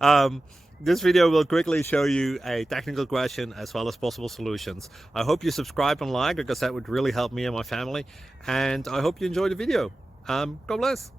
um, this video will quickly show you a technical question as well as possible solutions. I hope you subscribe and like, because that would really help me and my family. And I hope you enjoy the video. God bless.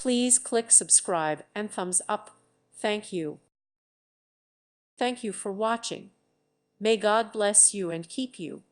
Please click subscribe and thumbs up. Thank you. Thank you for watching. May God bless you and keep you.